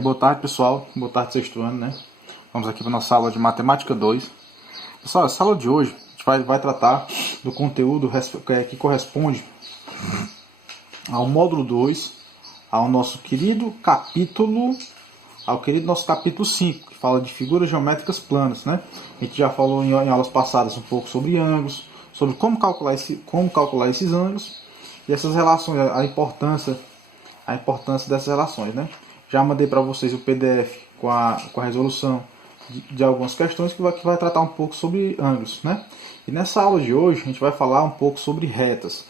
Boa tarde, pessoal. Boa tarde, sexto ano, né? Vamos aqui para nossa aula de Matemática 2. Pessoal, essa aula de hoje a gente vai tratar do conteúdo que corresponde ao módulo 2, ao nosso querido nosso capítulo 5, que fala de figuras geométricas planas, né? A gente já falou em aulas passadas um pouco sobre ângulos, sobre como calcular esses ângulos e essas relações, a importância dessas relações, né? Já mandei para vocês o PDF com a resolução de algumas questões que vai tratar um pouco sobre ângulos, né? E nessa aula de hoje a gente vai falar um pouco sobre retas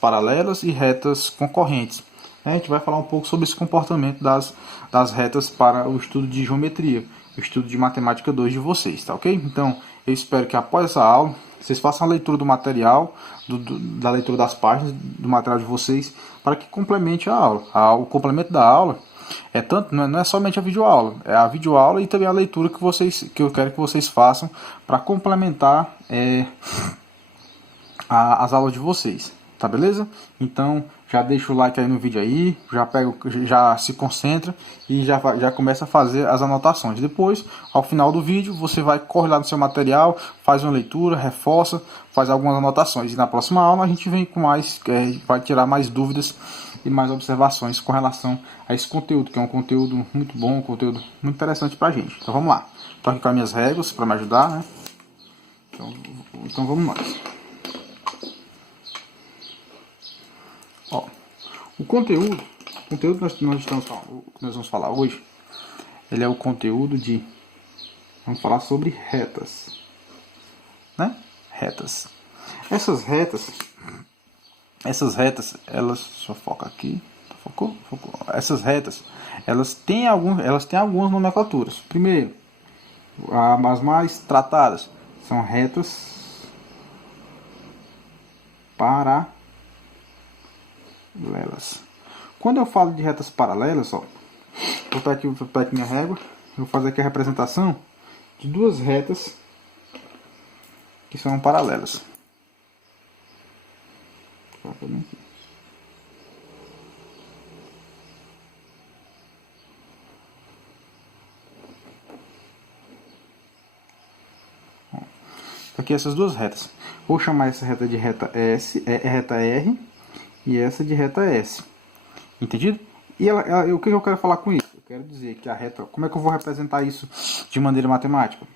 paralelas e retas concorrentes. A gente vai falar um pouco sobre esse comportamento das retas para o estudo de geometria, o estudo de matemática 2 de vocês, tá ok? Então, eu espero que após essa aula, vocês façam a leitura do material, da leitura das páginas do material de vocês, para que complemente a aula. O complemento da aula não é somente a videoaula, é a videoaula e também a leitura que eu quero que vocês façam para complementar as aulas de vocês. Tá, beleza? Então, já deixa o like aí no vídeo aí, já se concentra e já começa a fazer as anotações. Depois, ao final do vídeo, você corre lá no seu material, faz uma leitura, reforça, faz algumas anotações. E na próxima aula a gente vem com vai tirar mais dúvidas e mais observações com relação a esse conteúdo, que é um conteúdo muito bom, um conteúdo muito interessante pra gente. Então vamos lá. Estou aqui com as minhas réguas para me ajudar, né? Então vamos lá. Ó, o conteúdo que nós vamos falar hoje, ele é o conteúdo vamos falar sobre retas, né? Retas. Essas retas, elas, deixa eu focar aqui, focou? Essas retas, elas têm algumas nomenclaturas. Primeiro, as mais tratadas são retas paralelas. Quando eu falo de retas paralelas, ó, vou pegar aqui minha régua, vou fazer aqui a representação de duas retas que são paralelas. Aqui essas duas retas. Vou chamar essa reta de reta S, reta R, e essa de reta S. Entendido? E o que eu quero falar com isso? Eu quero dizer que a reta, como é que eu vou representar isso de maneira matemática?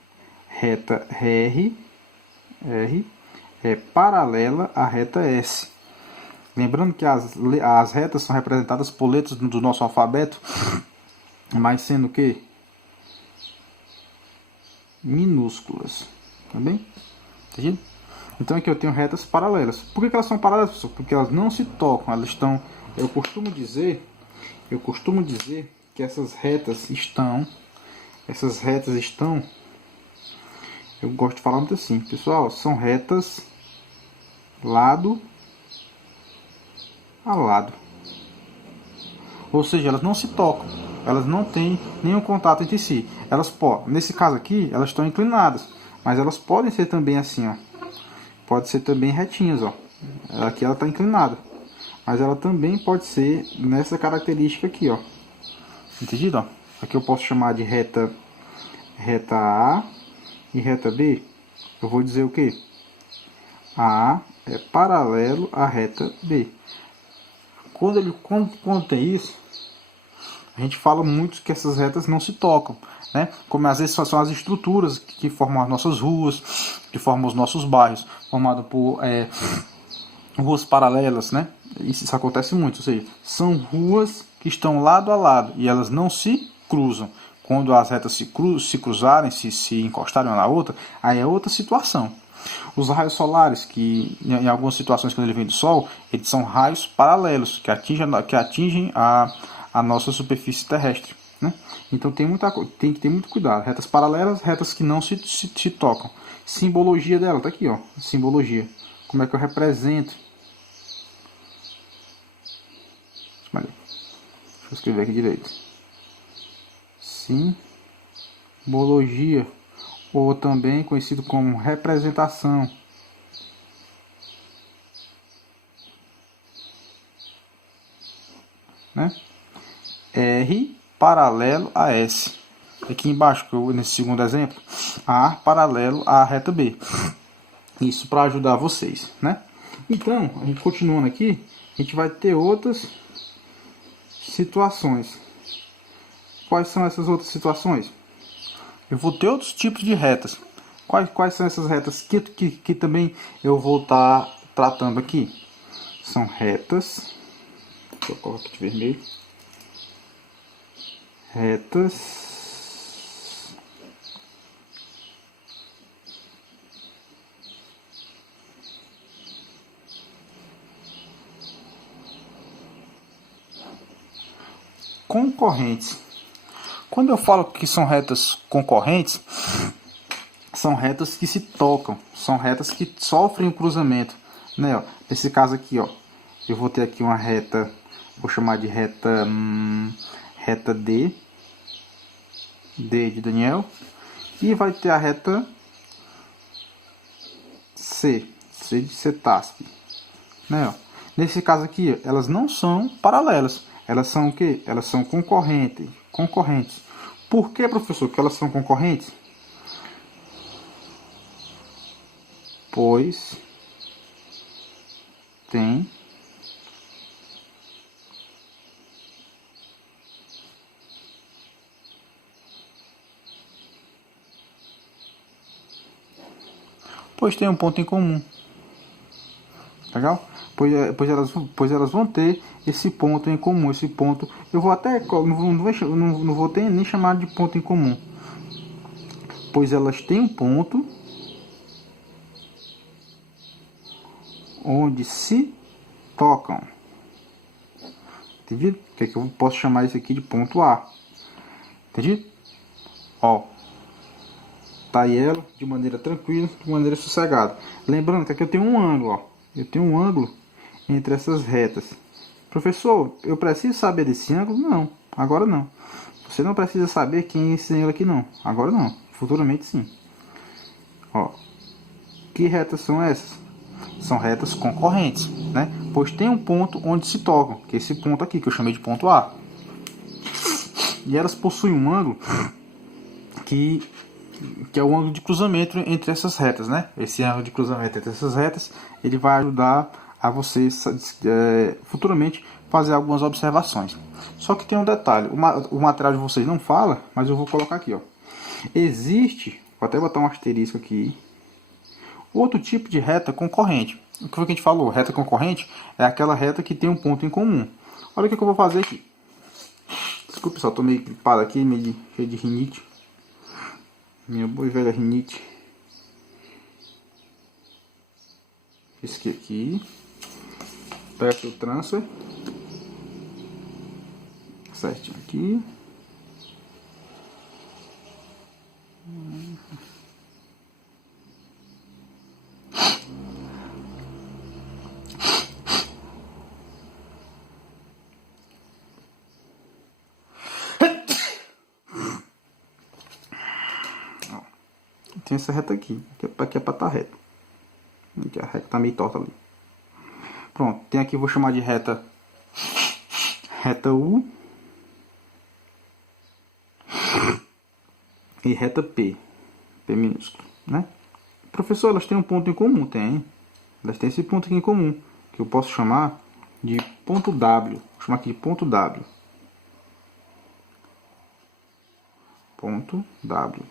Reta R é paralela à reta S. Lembrando que as retas são representadas por letras do nosso alfabeto, mas sendo que minúsculas. Tá bem? Entendido? Então aqui eu tenho retas paralelas. Por que elas são paralelas, pessoal? Porque elas não se tocam. Elas estão. Eu costumo dizer que essas retas estão. Eu gosto de falar muito assim, pessoal. São retas lado a lado. Ou seja, elas não se tocam. Elas não têm nenhum contato entre si. Nesse caso aqui, elas estão inclinadas. Mas elas podem ser também assim, ó. Pode ser também retinhas, ó. Aqui ela está inclinada. Mas ela também pode ser nessa característica aqui, ó. Entendido? Ó? Aqui eu posso chamar de reta A e reta B. Eu vou dizer o que? A é paralelo à reta B. Quando tem isso, a gente fala muito que essas retas não se tocam, né? Como às vezes são as estruturas que formam as nossas ruas, que formam os nossos bairros, formado por ruas paralelas, né? Isso acontece muito, ou seja, são ruas que estão lado a lado e elas não se cruzam. Quando as retas se cruzarem, se encostarem uma na outra, aí é outra situação. Os raios solares, que em algumas situações quando ele vem do Sol, eles são raios paralelos, que atingem a nossa superfície terrestre, né? Então tem que ter muito cuidado. Retas paralelas, retas que não se tocam. Simbologia dela, tá aqui, ó. Simbologia. Como é que eu represento? Deixa eu escrever aqui direito. Simbologia, ou também conhecido como representação. Né? R paralelo a S. Aqui embaixo, nesse segundo exemplo, A paralelo à reta B. Isso para ajudar vocês, né? Então, a gente continuando aqui, a gente vai ter outras situações. Quais são essas outras situações? Eu vou ter outros tipos de retas. Quais são essas retas que também eu vou estar tratando aqui? São retas. Deixa eu colocar aqui de vermelho. Retas concorrentes. Quando eu falo que são retas concorrentes, são retas que se tocam, são retas que sofrem o cruzamento, né? Ó, nesse caso aqui, ó, eu vou ter aqui uma reta, vou chamar de reta D, D de Daniel, e vai ter a reta C, C de cetáceo, né? Ó, nesse caso aqui, elas não são paralelas, elas são o quê? Elas são concorrentes. Por que, professor, que elas são concorrentes? Pois tem um ponto em comum. Legal? Pois elas vão ter esse ponto em comum. Esse ponto, eu vou até, não vou ter nem chamar de ponto em comum. Pois elas têm um ponto onde se tocam. Entendido? Que eu posso chamar isso aqui de ponto A. Entendido? Ó. Tá aí ela de maneira tranquila, de maneira sossegada. Lembrando que aqui eu tenho um ângulo, ó. Eu tenho um ângulo entre essas retas. Professor, eu preciso saber desse ângulo? Não, agora não. Você não precisa saber quem é esse ângulo aqui não. Agora não, futuramente sim. Ó. Que retas são essas? São retas concorrentes, né? Pois tem um ponto onde se tocam, que é esse ponto aqui, que eu chamei de ponto A. E elas possuem um ângulo que é o ângulo de cruzamento entre essas retas, né? Esse ângulo de cruzamento entre essas retas, ele vai ajudar a vocês futuramente fazer algumas observações. Só que tem um detalhe, o material de vocês não fala, mas eu vou colocar aqui, ó. Existe, vou até botar um asterisco aqui, outro tipo de reta concorrente. O que foi que a gente falou? Reta concorrente é aquela reta que tem um ponto em comum. Olha o que eu vou fazer aqui. Desculpe, só estou meio gripado aqui, meio cheio de rinite. Minha boa e velha rinite. Esse aqui. Aperta o transfer. Certinho aqui. Tem essa reta aqui, que é para estar reta. Aqui a reta tá meio torta ali. Pronto, tem aqui, vou chamar de reta U e reta P minúsculo, né? Professor, elas têm um ponto em comum, tem. Elas têm esse ponto aqui em comum, que eu posso chamar de ponto W. Vou chamar aqui de ponto W. Ponto W.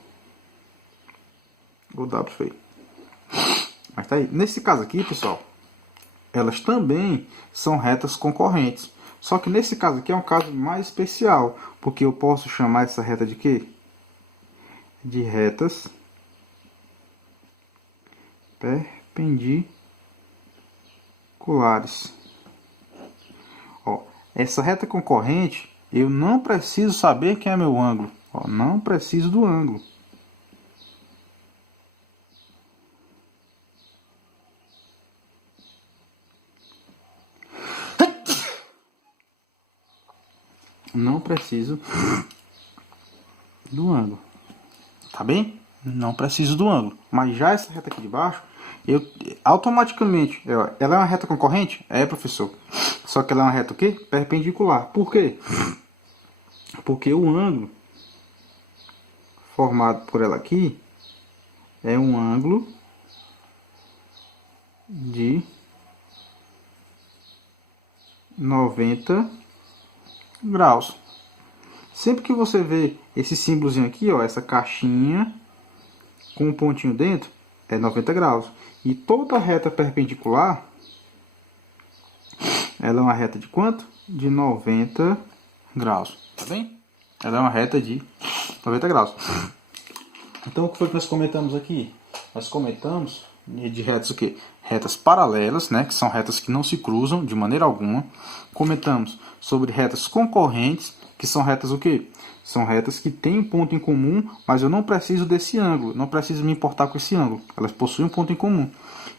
O W feio. Mas tá aí. Nesse caso aqui, pessoal, elas também são retas concorrentes. Só que nesse caso aqui é um caso mais especial, porque eu posso chamar essa reta de quê? De retas perpendiculares. Ó, essa reta concorrente, eu não preciso saber quem é meu ângulo. Ó, não preciso do ângulo. Não preciso do ângulo. Tá bem? Não preciso do ângulo. Mas já essa reta aqui de baixo, eu automaticamente, ela é uma reta concorrente? É, professor. Só que ela é uma reta o quê? Perpendicular. Por quê? Porque o ângulo formado por ela aqui é um ângulo de 90 graus. Sempre que você vê esse símbolozinho aqui, ó, essa caixinha com um pontinho dentro, é 90 graus. E toda reta perpendicular, ela é uma reta de quanto? De 90 graus, tá bem? Ela é uma reta de 90 graus. Então, o que foi que nós comentamos aqui? Nós comentamos de retas o quê? Retas paralelas, né? Que são retas que não se cruzam de maneira alguma. Comentamos sobre retas concorrentes, que são retas o quê? São retas que têm um ponto em comum, mas eu não preciso desse ângulo, não preciso me importar com esse ângulo. Elas possuem um ponto em comum.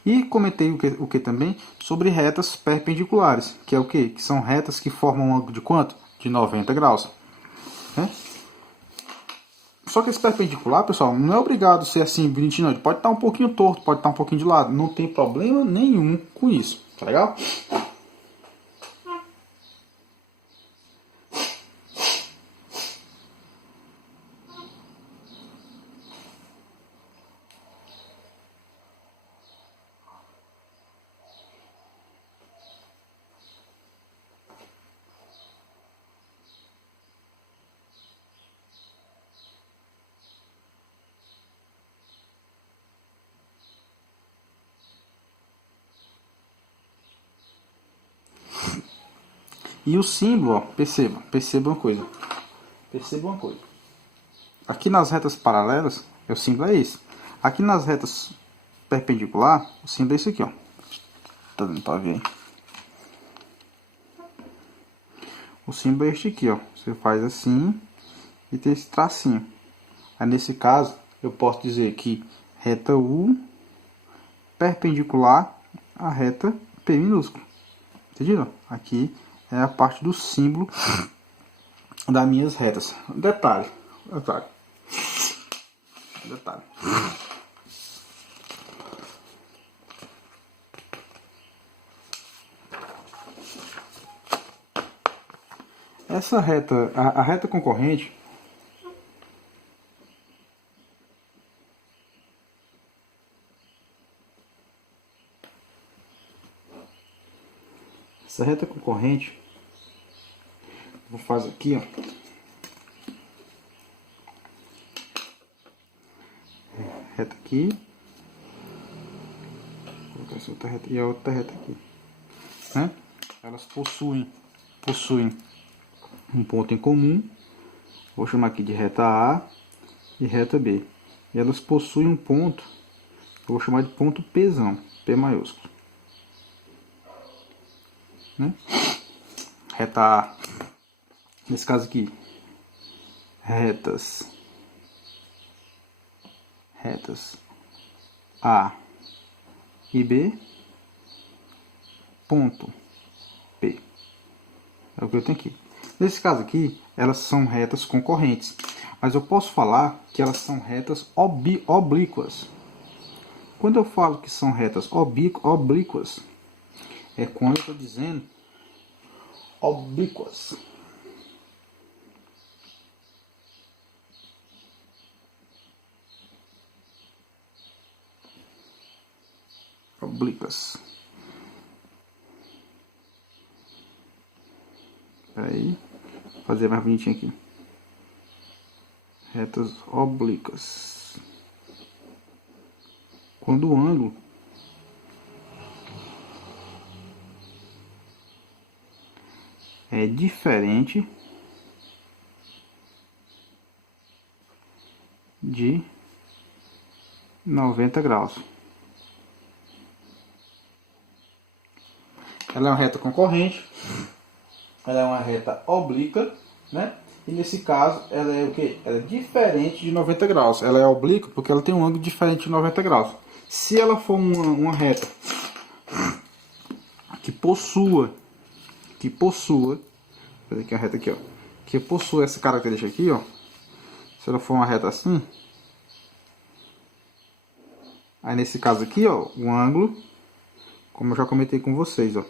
E comentei o que também? Sobre retas perpendiculares, que é o quê? Que são retas que formam um ângulo de quanto? De 90 graus. Né? Só que esse perpendicular, pessoal, não é obrigado a ser assim bonitinho, não. Ele pode estar um pouquinho torto, pode estar um pouquinho de lado. Não tem problema nenhum com isso. Tá legal? E o símbolo, ó, perceba uma coisa. Perceba uma coisa. Aqui nas retas paralelas, o símbolo é esse. Aqui nas retas perpendicular, o símbolo é esse aqui, ó. Tá dando pra ver aí. O símbolo é este aqui, ó. Você faz assim e tem esse tracinho. Aí nesse caso, eu posso dizer que reta U perpendicular à reta P minúsculo. Entendido? Aqui é a parte do símbolo das minhas retas. Detalhe. Essa reta, a reta concorrente, vou fazer aqui, ó. Reta aqui. Vou colocar essa outra reta e a outra reta aqui. Né? Elas possuem um ponto em comum. Vou chamar aqui de reta A e reta B. E elas possuem um ponto, eu vou chamar de ponto Pzão, P maiúsculo. Né? Reta A, nesse caso aqui, retas A e B, ponto P. É o que eu tenho aqui. Nesse caso aqui, elas são retas concorrentes. Mas eu posso falar que elas são retas oblíquas. Quando eu falo que são retas oblíquas, é quando eu estou dizendo oblíquas. Oblíquas. Aí, vou fazer mais bonitinho aqui. Retas oblíquas. Quando o ângulo é diferente de 90 graus. Ela é uma reta concorrente, ela é uma reta oblíqua, né? E nesse caso, ela é o que? Ela é diferente de 90 graus. Ela é oblíqua porque ela tem um ângulo diferente de 90 graus. Se ela for uma reta que possua, vou fazer aqui a reta aqui, ó, que possua essa característica aqui, ó. Se ela for uma reta assim, aí nesse caso aqui, ó, o ângulo, como eu já comentei com vocês, ó,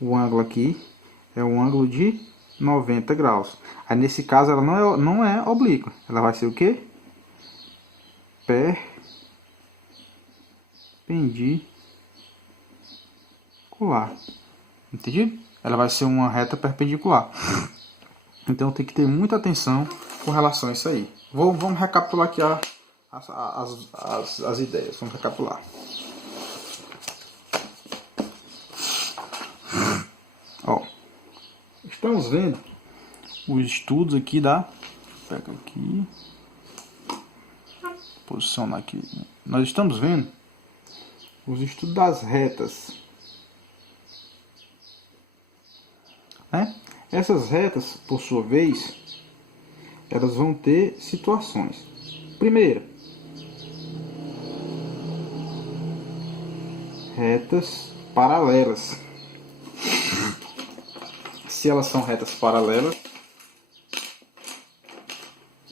o ângulo aqui é um ângulo de 90 graus. Aí nesse caso ela não é oblíqua. Ela vai ser o quê? Perpendicular. Entendido? Ela vai ser uma reta perpendicular. Então tem que ter muita atenção com relação a isso aí. Vamos recapitular aqui as ideias. Vamos recapitular. Ó, estamos vendo os estudos aqui pega aqui, posicionar aqui. Nós estamos vendo os estudos das retas, né? Essas retas, por sua vez, elas vão ter situações. Primeira, retas paralelas. Se elas são retas paralelas,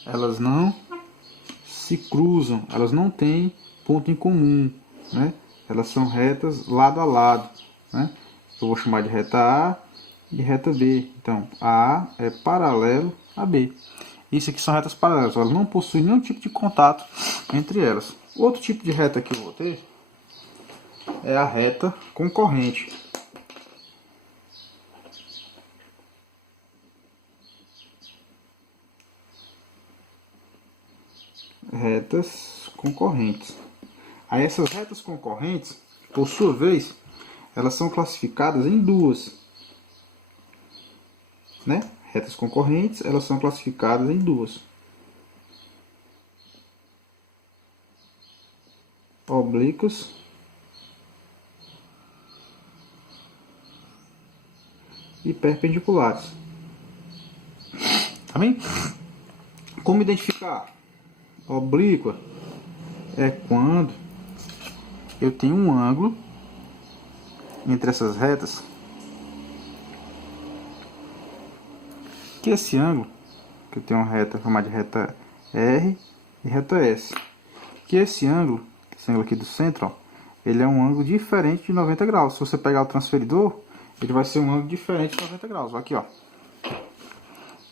elas não se cruzam, elas não têm ponto em comum, né? Elas são retas lado a lado, né? Eu vou chamar de reta A e reta B. Então, a é paralelo a B. Isso aqui são retas paralelas, elas não possuem nenhum tipo de contato entre elas. Outro tipo de reta que eu vou ter é a reta concorrente. Retas concorrentes. Aí essas retas concorrentes, por sua vez, elas são classificadas em duas, né? Retas concorrentes, elas são classificadas em duas: oblíquas e perpendiculares. Tá bem? Como identificar? Oblíqua é quando eu tenho um ângulo entre essas retas, que esse ângulo, que eu tenho uma reta chamada de reta R e reta S, que esse ângulo aqui do centro, ó, ele é um ângulo diferente de 90 graus. Se você pegar o transferidor, ele vai ser um ângulo diferente de 90 graus. Aqui, ó.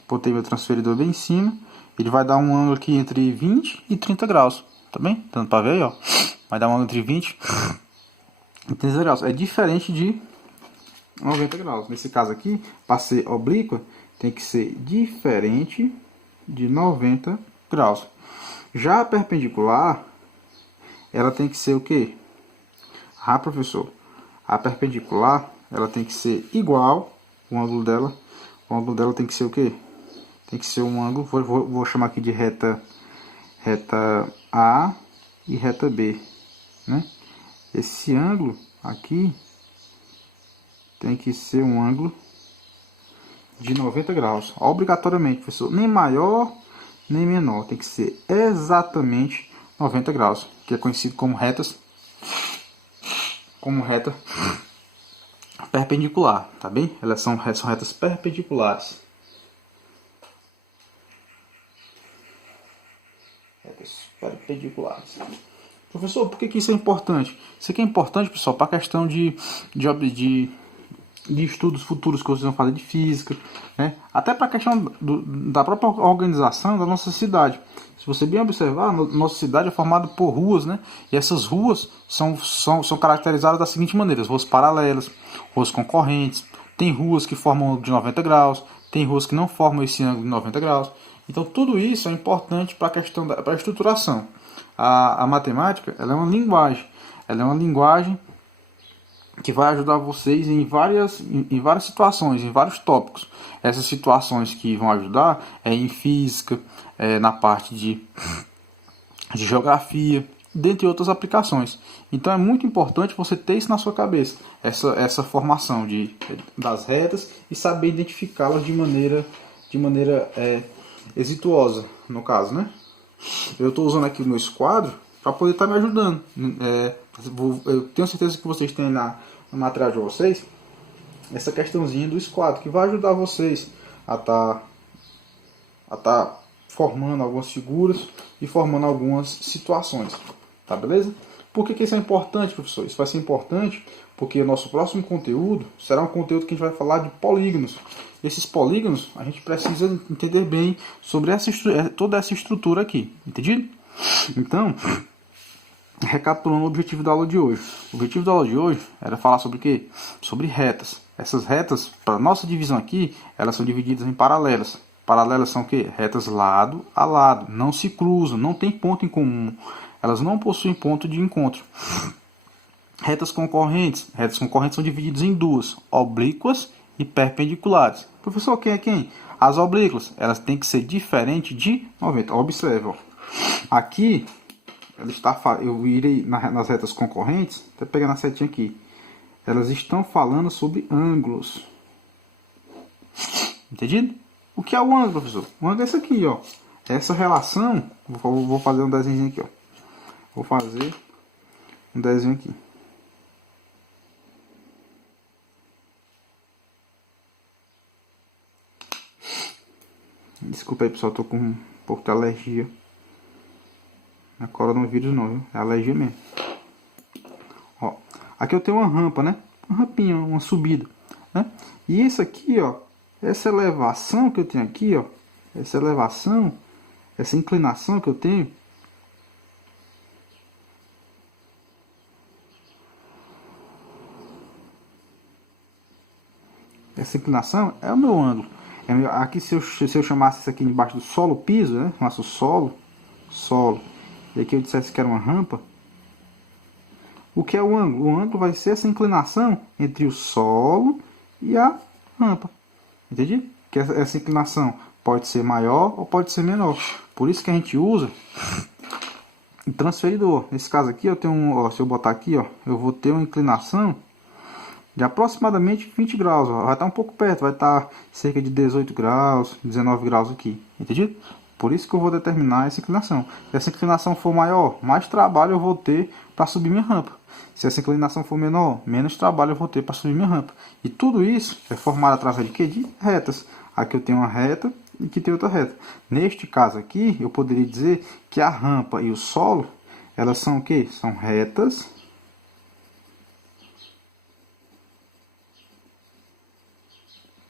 Botei meu transferidor bem em cima. Ele vai dar um ângulo aqui entre 20 e 30 graus. Tá bem? Dando pra ver aí, ó. Vai dar um ângulo entre 20 e 30 graus. É diferente de 90 graus. Nesse caso aqui, para ser oblíqua, tem que ser diferente de 90 graus. Já a perpendicular, ela tem que ser o quê? Ah, professor, a perpendicular, ela tem que ser igual, o ângulo dela tem que ser o quê? Tem que ser um ângulo, vou chamar aqui de reta A e reta B, né? Esse ângulo aqui tem que ser um ângulo de 90 graus, obrigatoriamente, professor, nem maior nem menor, tem que ser exatamente 90 graus, que é conhecido como reta perpendicular, tá bem? Elas são retas perpendiculares. Retas perpendiculares. Professor, por que isso é importante? Isso aqui é importante, pessoal, para a questão de estudos futuros que vocês vão fazer de física, né? Até para a questão da própria organização da nossa cidade. Se você bem observar, nossa cidade é formada por ruas, né? E essas ruas são caracterizadas da seguinte maneira: ruas paralelas, ruas concorrentes, tem ruas que formam de 90 graus, tem ruas que não formam esse ângulo de 90 graus. Então tudo isso é importante para a questão para a estruturação. A matemática, ela é uma linguagem que vai ajudar vocês em várias situações, em vários tópicos. Essas situações que vão ajudar é em física, na parte de geografia, dentre outras aplicações. Então é muito importante você ter isso na sua cabeça, essa formação das retas e saber identificá-las de maneira exituosa, no caso, né? Eu estou usando aqui o meu esquadro para poder estar me ajudando. Eu tenho certeza que vocês têm no material de vocês essa questãozinha do esquadro, que vai ajudar vocês a tá formando algumas figuras e formando algumas situações. Tá beleza? Por que isso é importante, professor? Isso vai ser importante porque o nosso próximo conteúdo será um conteúdo que a gente vai falar de polígonos. Esses polígonos, a gente precisa entender bem sobre toda essa estrutura aqui, entendido? Então, recapitulando o objetivo da aula de hoje. O objetivo da aula de hoje era falar sobre o quê? Sobre retas. Essas retas, para nossa divisão aqui, elas são divididas em paralelas. Paralelas são o quê? Retas lado a lado, não se cruzam, não tem ponto em comum. Elas não possuem ponto de encontro. Retas concorrentes. Retas concorrentes são divididas em duas, oblíquas e perpendiculares. Professor, quem é quem? As oblíquas, elas têm que ser diferentes de 90. Observe, ó. Aqui, eu irei nas retas concorrentes, até pegar na setinha aqui. Elas estão falando sobre ângulos. Entendido? O que é o ângulo, professor? O ângulo é esse aqui, ó. Essa relação, vou fazer um desenho aqui, ó. Vou fazer um desenho aqui. Desculpa aí, pessoal, tô com um pouco de alergia. Não é coronavírus não, viu? É alergia mesmo. Ó, aqui eu tenho uma rampa, né? Uma rampinha, uma subida, né? E isso aqui, ó, essa elevação que eu tenho aqui, ó, essa elevação, essa inclinação que eu tenho, essa inclinação é o meu ângulo. Aqui, se eu chamasse isso aqui embaixo do solo piso, né? Chamasse o solo, e aqui eu dissesse que era uma rampa. O que é o ângulo? O ângulo vai ser essa inclinação entre o solo e a rampa. Entendi? Que essa inclinação pode ser maior ou pode ser menor. Por isso que a gente usa o transferidor. Nesse caso aqui, eu tenho ó, se eu botar aqui, ó, eu vou ter uma inclinação de aproximadamente 20 graus. Ó. Vai estar um pouco perto, vai estar cerca de 18 graus, 19 graus aqui. Entendido? Por isso que eu vou determinar essa inclinação. Se essa inclinação for maior, mais trabalho eu vou ter para subir minha rampa. Se essa inclinação for menor, menos trabalho eu vou ter para subir minha rampa. E tudo isso é formado através de quê? De retas. Aqui eu tenho uma reta e aqui tem outra reta. Neste caso aqui, eu poderia dizer que a rampa e o solo, elas são o quê? São retas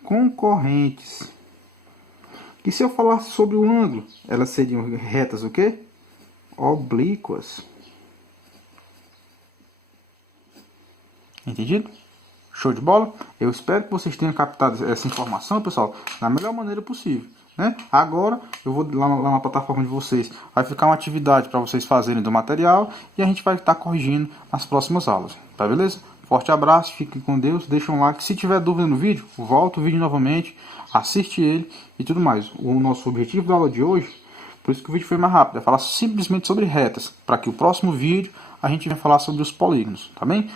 concorrentes. E se eu falasse sobre o ângulo, elas seriam retas o quê? Oblíquas. Entendido? Show de bola? Eu espero que vocês tenham captado essa informação, pessoal, da melhor maneira possível. Né? Agora, eu vou lá na plataforma de vocês. Vai ficar uma atividade para vocês fazerem do material e a gente vai estar corrigindo nas próximas aulas. Tá beleza? Forte abraço, fiquem com Deus, deixa um like. Se tiver dúvida no vídeo, volta o vídeo novamente, assiste ele e tudo mais. O nosso objetivo da aula de hoje, por isso que o vídeo foi mais rápido, é falar simplesmente sobre retas, para que o próximo vídeo a gente venha falar sobre os polígonos, tá bem?